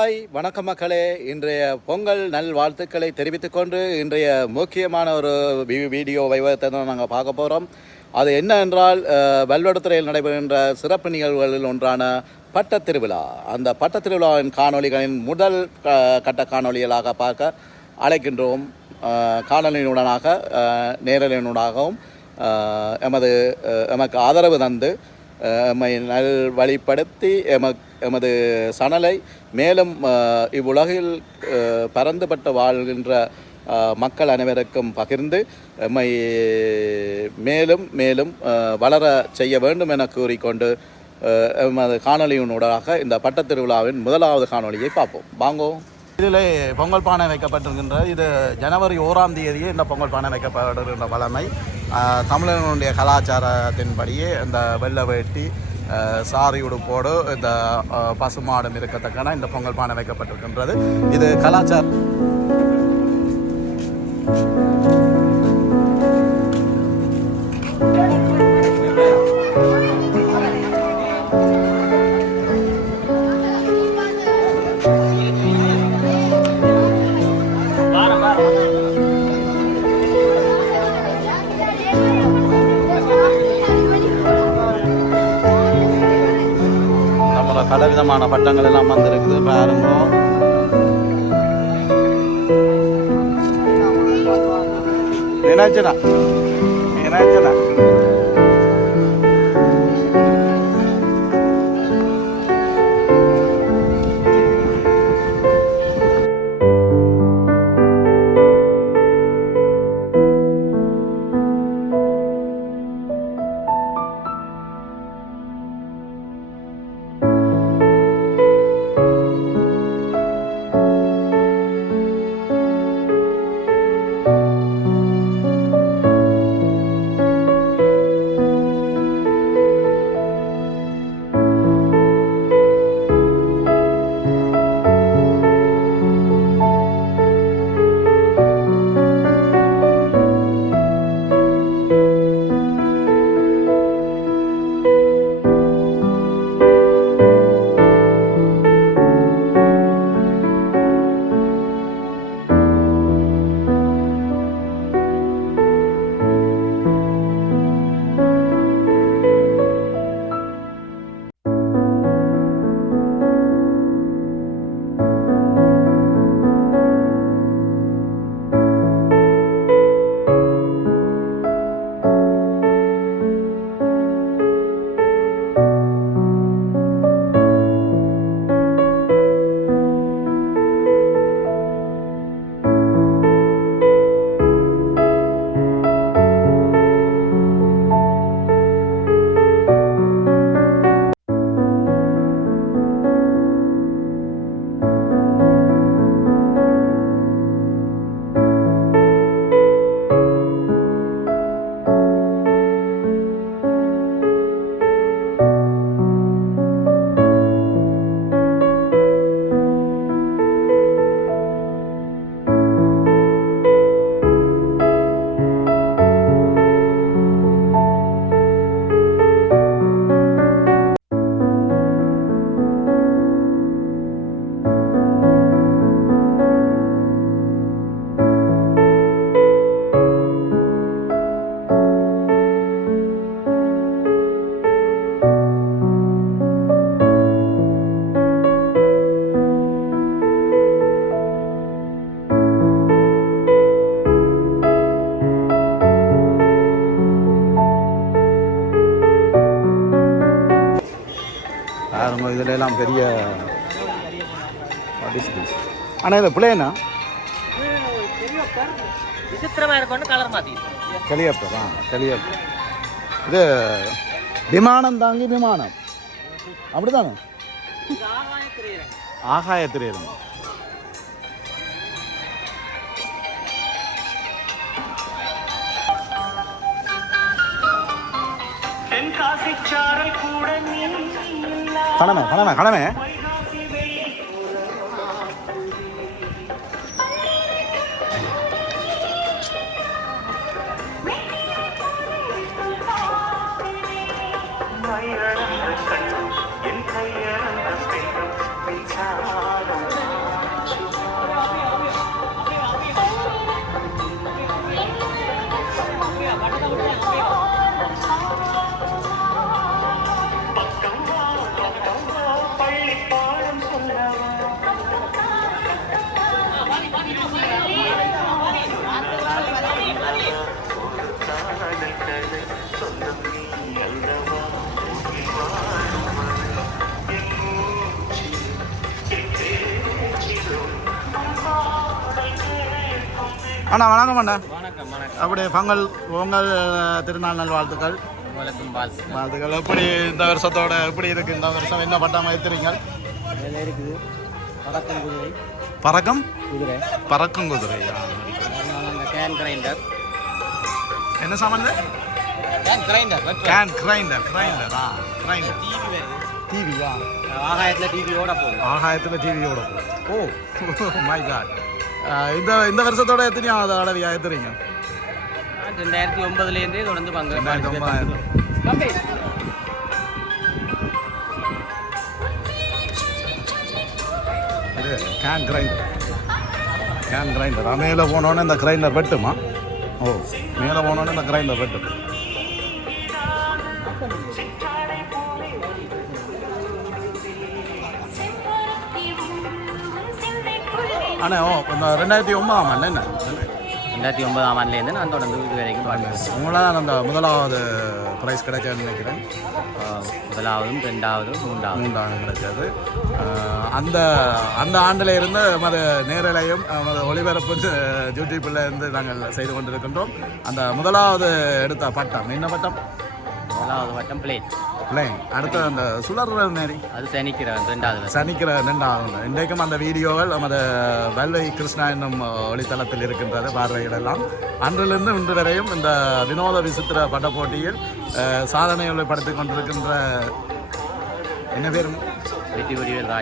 Hi வணக்கம் மக்களே. இன்றைய பொங்கல் நல் வாழ்த்துக்களை தெரிவித்துக் கொண்டு இன்றைய முக்கியமான ஒரு வீடியோ வைபவத்தை தான் நாங்கள் பார்க்க போகிறோம். அது என்ன என்றால் வல்வடுத்துறையில் நடைபெறுகின்ற சிறப்பு நிகழ்வுகளில் ஒன்றான பட்டத் திருவிழா. அந்த பட்டத் திருவிழாவின் காணொலிகளின் முதல் கட்ட காணொலிகளாக பார்க்க அழைக்கின்றோம். காணொலியினூடாக நேரலினூடாகவும் எமக்கு ஆதரவு தந்து எம்மை நல் வழிப்படுத்தி எமது சணலை மேலும் இவ்வுலகில் பரந்துபட்டு வாழ்கின்ற மக்கள் அனைவருக்கும் பகிர்ந்து எம்மை மேலும் மேலும் வளர செய்ய வேண்டும் என கூறிக்கொண்டு எமது காணொலியினூடாக இந்த பட்டத் திருவிழாவின் முதலாவது காணொலியை பார்ப்போம். வாங்கோ. இதில் பொங்கல் பானை வைக்கப்பட்டிருக்கின்றது. இது ஜனவரி 1ஆம் தேதியே இந்த பொங்கல் பானை வைக்கப்படுகின்ற வழமை. தமிழர்களுடைய கலாச்சாரத்தின்படியே இந்த வெள்ளை வேட்டி சாரி உடுப்போடு இந்த பசுமாடும் இருக்கத்தக்கன இந்த பொங்கல் பானை வைக்கப்பட்டிருக்கின்றது. இது கலாச்சாரம். பலவிதமான பட்டங்கள் எல்லாம் வந்திருக்குது பாருங்க. நினைச்சனா இதுல எல்லாம் பெரிய ஆனால் இது பிள்ளைனா விசித்திரமாக இருக்கும். கலர் மாற்றி கலியப்பர் கலியப்பர். இது விமானம் தாங்கி விமானம் அப்படித்தானே? ஆகாய திரையரங்கம். கடமை கடமை கடமை. என் கையறந்த பெண்ணும் அண்ணா வணக்கம் அண்ணா. வணக்கம் வணக்கம். அப்படி பொங்கல் திருநாள் நல் வாழ்த்துக்கள். உங்களுக்கும் வாழ்த்துக்கள். எப்படி இந்த வருஷத்தோட எப்படி இருக்கு? இந்த வருஷம் என்ன பட்டாம ஏற்றுறீங்க? இருக்குது பறக்கும் குதிரை. பறக்கும் குதிரை. பறக்கும் குதிரை. Can grinder. என்ன சாமான்? Can grinder. Can grinder. கிரைண்டரா? கிரைண்டர். டிவி வருது. டிவியா? ஆகாயத்தில் டிவியோட போகும். ஆகாயத்தில் டிவியோட போகும். Oh my god. இந்த வருஷத்தோட எத்தனையாவது தடவையா ஏற்றுறீங்க? 2009 தொடர்ந்து பங்கு. 2009. இது கேன் கிரைண்டர். Can grinder. மேலே போனோன்னே இந்த கிரைண்டர் வெட்டுமா? ஓ, மேலே போனோன்னே இந்த கிரைண்டர் வெட்டும். ஆனால் இந்த 2009 ஆமாம் என்ன 2009 ஆண்டுலேருந்து நான் தொடர்ந்து இது வரைக்கும் பாடுவேன். உங்களால் அந்த முதலாவது ப்ரைஸ் கிடைச்சதுன்னு நினைக்கிறேன். முதலாவதும் 2வது 3வது கிடைச்சது. அந்த அந்த ஆண்டில் இருந்து நமது நேரலையும் நமது ஒளிபரப்பு யூடியூப்பில் இருந்து நாங்கள் செய்து கொண்டிருக்கின்றோம். அந்த முதலாவது எடுத்த பட்டம் என்ன பட்டம்? முதலாவது பட்டம் பிளேன். அடுத்தது அந்த சுழற நேரி அது சனிக்கிற 2வது. இன்றைக்கும் அந்த வீடியோகள் நமது வெள்ளை கிருஷ்ணா என்னும் ஒளித்தளத்தில் இருக்கின்றது, பார்வையிடலாம். அன்றிலிருந்து இன்று வரையும் இந்த வினோத விசித்திர பட்ட போட்டியில் சாதனைகளை படுத்திக் கொண்டிருக்கின்ற என்ன பேரும் வெற்றி வடிவேல்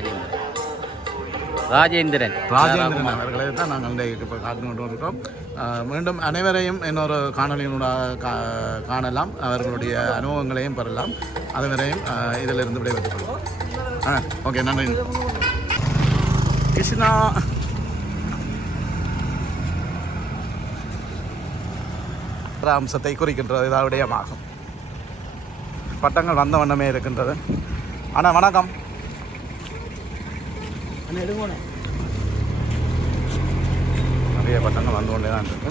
ராஜேந்திரன் அவர்களை தான் நாங்கள் இப்போ காத்து கொண்டு இருக்கோம். மீண்டும் அனைவரையும் இன்னொரு காணொலியினூடாக காணலாம், அவர்களுடைய அனுபவங்களையும் பெறலாம். அதுவரையும் இதிலிருந்து விடைபெற்றுக் கொள்வோம். ஓகே, நன்றி. கிருஷ்ணா அம்சத்தை குறிக்கின்றது இதாவிடயமாகும். பட்டங்கள் வந்த வண்ணமே இருக்கின்றது. அண்ணா வணக்கம். நிறைய பட்டங்கள் வந்து கொண்டே தான் இருக்கு.